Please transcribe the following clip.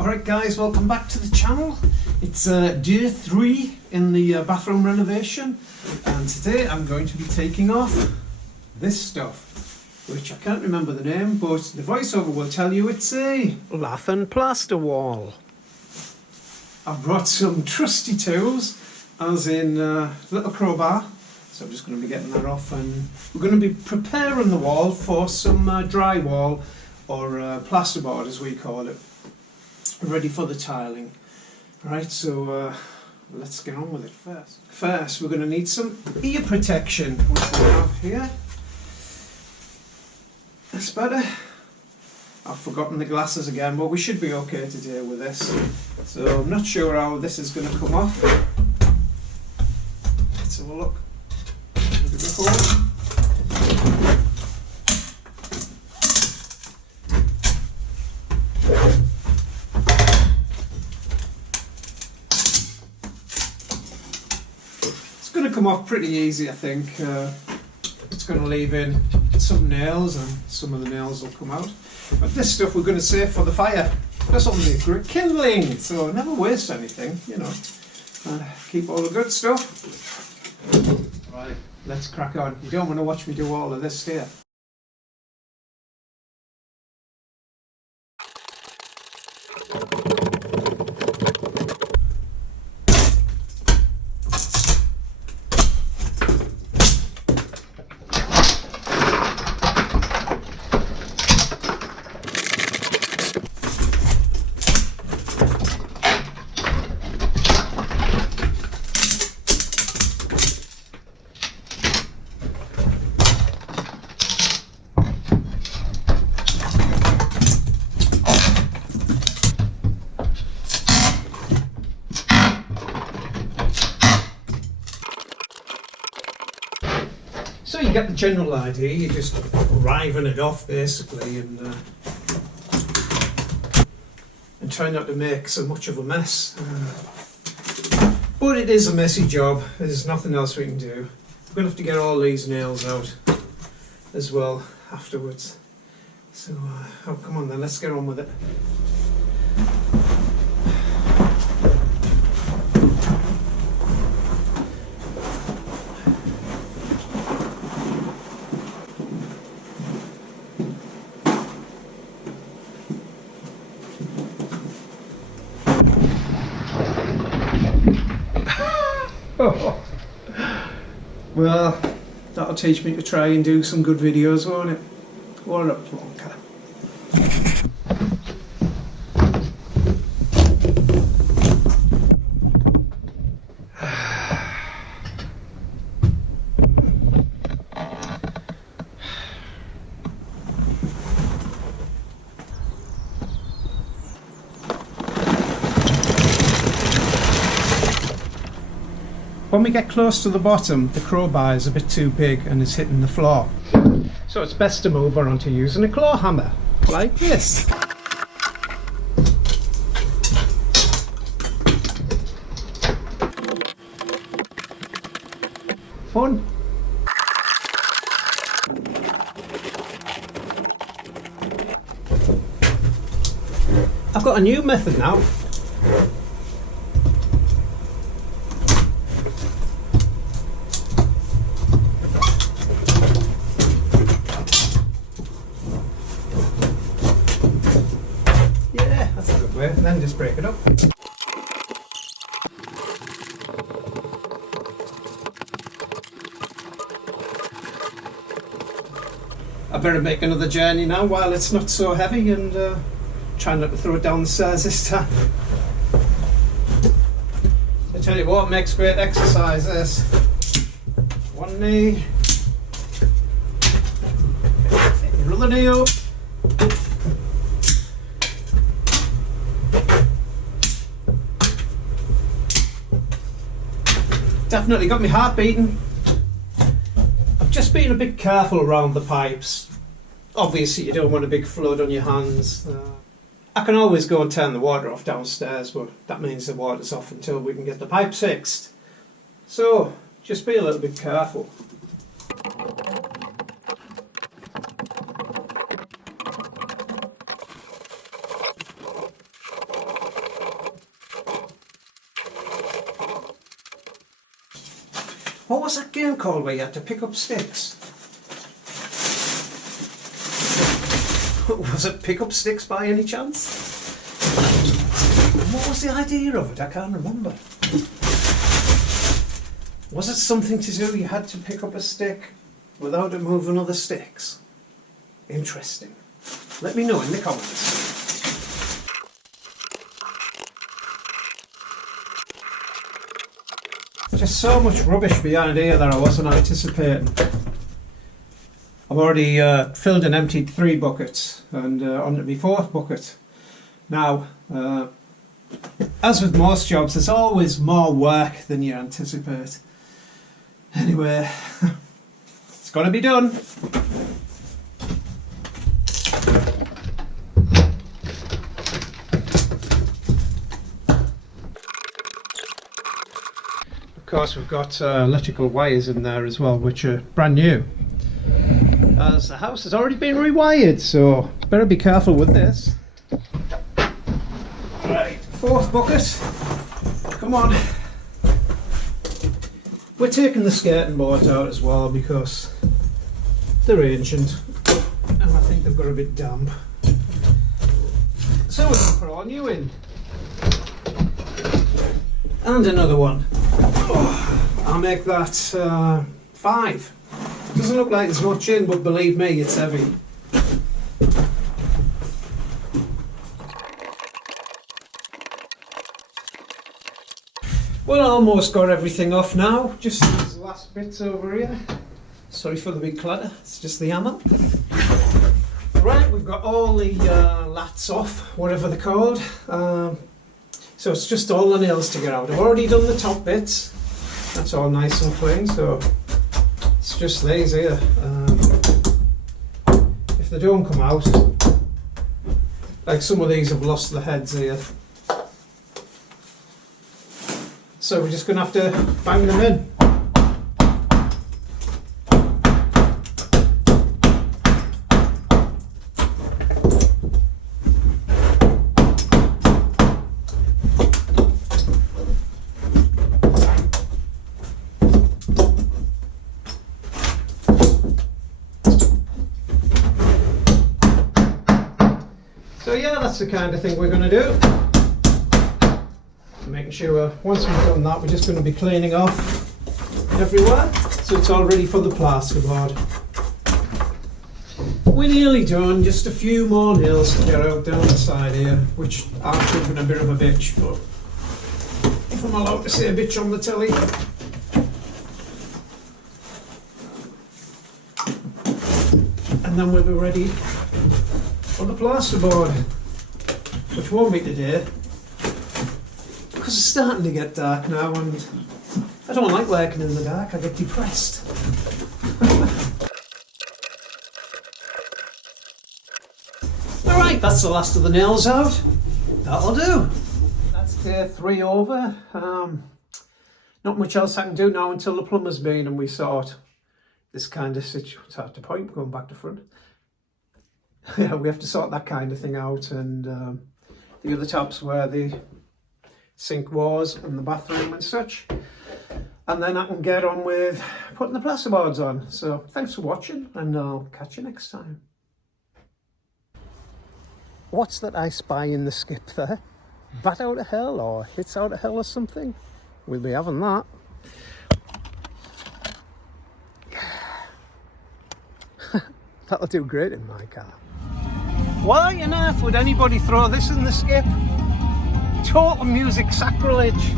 Alright guys, welcome back to the channel. It's day 3 in the bathroom renovation, and today I'm going to be taking off this stuff, which I can't remember the name, but the voiceover will tell you it's a Lath and Plaster wall. I've brought some trusty tools, as in little crowbar, so I'm just going to be getting that off, and we're going to be preparing the wall for some drywall or plasterboard as we call it, ready for the tiling. Right, so let's get on with it first. First we're going to need some ear protection, which we have here. That's better. I've forgotten the glasses again, but we should be okay to deal with this. So I'm not sure how this is going to come off. Let's have a look. Give it a hold. It's going to come off pretty easy, I think. It's going to leave in some nails, and some of the nails will come out. But this stuff we're going to save for the fire. That's only a great kindling, so never waste anything, you know. Keep all the good stuff. Right, let's crack on. You don't want to watch me do all of this here. So you get the general idea, you're just riving it off basically, and try not to make so much of a mess. But it is a messy job, there's nothing else we can do. We're going to have to get all these nails out as well afterwards. So oh, come on then, let's get on with it. Well, that'll teach me to try and do some good videos, won't it? What a plonker. When we get close to the bottom, the crowbar is a bit too big and is hitting the floor. So it's best to move on to using a claw hammer, like this. Fun. I've got a new method now. And then just break it up. I better make another journey now while it's not so heavy, and try not to throw it down the stairs this time. I tell you what, makes great exercise this. One knee, another knee up. Definitely got my heart beating. I've just been a bit careful around the pipes. Obviously you don't want a big flood on your hands. I can always go and turn the water off downstairs, but that means the water's off until we can get the pipes fixed. So just be a little bit careful. What was that game called where you had to pick up sticks? Was it pick up sticks by any chance? And what was the idea of it? I can't remember. Was it something to do you had to pick up a stick without it moving other sticks? Interesting. Let me know in the comments. Just so much rubbish behind here that I wasn't anticipating. I've already filled and emptied 3 buckets and onto my 4th bucket. Now, as with most jobs, there's always more work than you anticipate. Anyway, it's got to be done. Of course, we've got electrical wires in there as well, which are brand new, as the house has already been rewired, so better be careful with this. Right, 4th bucket, come on. We're taking the skating boards out as well because they're ancient and I think they've got a bit damp. So we're going to put all new in. And another one. Oh, I'll make that 5. Doesn't look like there's much in, but believe me, it's heavy. Well, almost got everything off now. Just these last bits over here. Sorry for the big clatter, it's just the hammer. Right, we've got all the lats off, whatever they're called. So it's just all the nails to get out. I've already done the top bits. That's all nice and clean, so it's just these here. If they don't come out, like some of these have lost the heads here. So we're just going to have to bang them in. So yeah, that's the kind of thing we're going to do. Making sure once we've done that, we're just going to be cleaning off everywhere, so it's all ready for the plasterboard. We're nearly done, just a few more nails to get out down the side here, which are proving a bit of a bitch, but if I'm allowed to say a bitch on the telly. And then we'll be ready for the plasterboard, which won't be today. Because it's starting to get dark now and I don't like working in the dark, I get depressed. Alright, that's the last of the nails out. That'll do. That's day 3 over. Not much else I can do now until the plumber's been and we sort this kind of situation. It's hard to point, going back to front. Yeah, we have to sort that kind of thing out, and the other taps where the sink was and the bathroom and such, and then I can get on with putting the plasterboards on. So thanks for watching and I'll catch you next time. What's that I spy in the skip there? Bat out of hell or hits out of hell or something? We'll be having that. That'll do great in my car. Why on earth would anybody throw this in the skip? Total music sacrilege.